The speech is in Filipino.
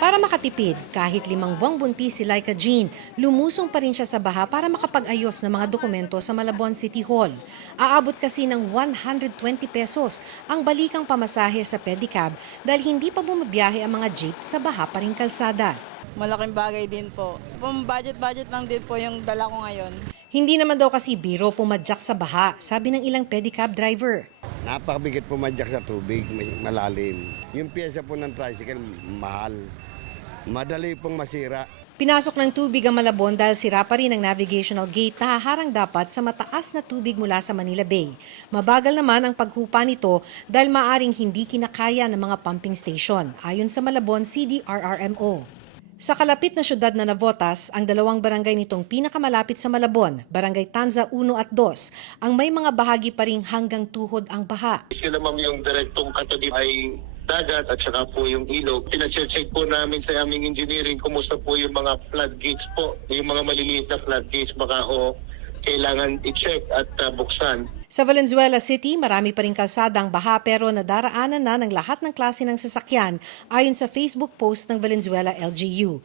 Para makatipid, kahit 5 buwang buntis si Laika Jean, lumusong pa rin siya sa baha para makapag-ayos ng mga dokumento sa Malabon City Hall. Aabot kasi ng 120 pesos ang balikang pamasahe sa pedicab dahil hindi pa bumabiyahe ang mga jeep sa baha pa ring kalsada. Malaking bagay din po. Budget lang din po yung dala ko ngayon. Hindi naman daw kasi biro pumadyak sa baha, sabi ng ilang pedicab driver. Napakabigat pumadyak sa tubig, malalim. Yung pyesa po ng tricycle, mahal. Madali pong masira. Pinasok ng tubig ang Malabon dahil sira pa rin ang navigational gate na haharang dapat sa mataas na tubig mula sa Manila Bay. Mabagal naman ang paghupa nito dahil maaring hindi kinakaya ng mga pumping station, ayon sa Malabon CDRRMO. Sa kalapit na syudad na Navotas, ang 2 barangay nitong pinakamalapit sa Malabon, Barangay Tanza 1 at 2, ang may mga bahagi pa ring hanggang tuhod ang baha. Sila ma'am yung direktong katabi ay dagat at saka po yung ilog. Pina-check po namin sa aming engineering kumusta po yung mga floodgates po, yung mga maliliit na floodgates baka ho kailangan i-check at buksan. Sa Valenzuela City, marami pa rin kalsada ang baha pero nadaraanan na ng lahat ng klase ng sasakyan ayon sa Facebook post ng Valenzuela LGU.